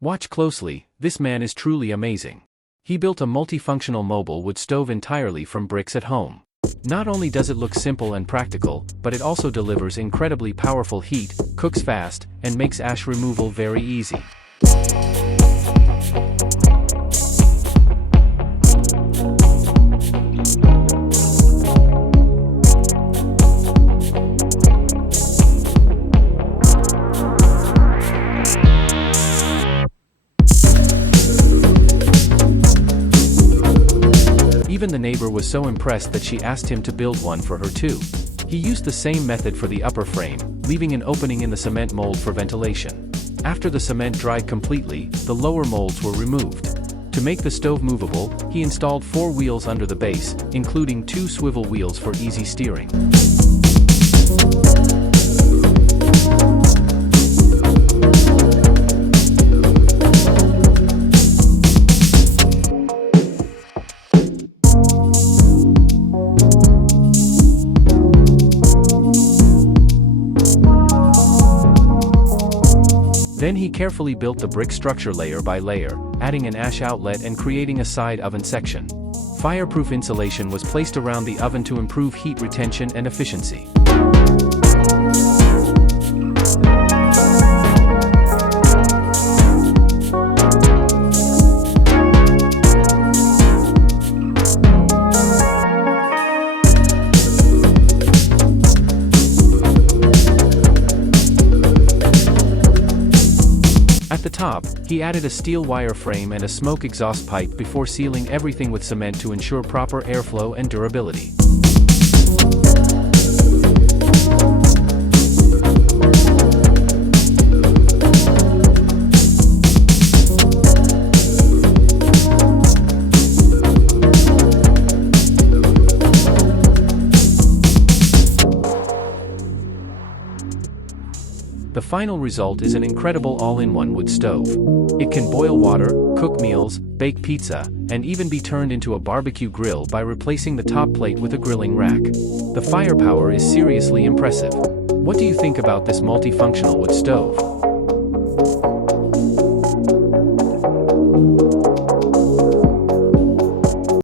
Watch closely, this man is truly amazing. He built a multifunctional mobile wood stove entirely from bricks at home. Not only does it look simple and practical, but it also delivers incredibly powerful heat, cooks fast, and makes ash removal very easy. Even the neighbor was so impressed that she asked him to build one for her too. He used the same method for the upper frame, leaving an opening in the cement mold for ventilation. After the cement dried completely, the lower molds were removed. To make the stove movable, he installed 4 wheels under the base, including 2 swivel wheels for easy steering. Then he carefully built the brick structure layer by layer, adding an ash outlet and creating a side oven section. Fireproof insulation was placed around the oven to improve heat retention and efficiency. At the top, he added a steel wire frame and a smoke exhaust pipe before sealing everything with cement to ensure proper airflow and durability. The final result is an incredible all-in-one wood stove. It can boil water, cook meals, bake pizza, and even be turned into a barbecue grill by replacing the top plate with a grilling rack. The firepower is seriously impressive. What do you think about this multifunctional wood stove?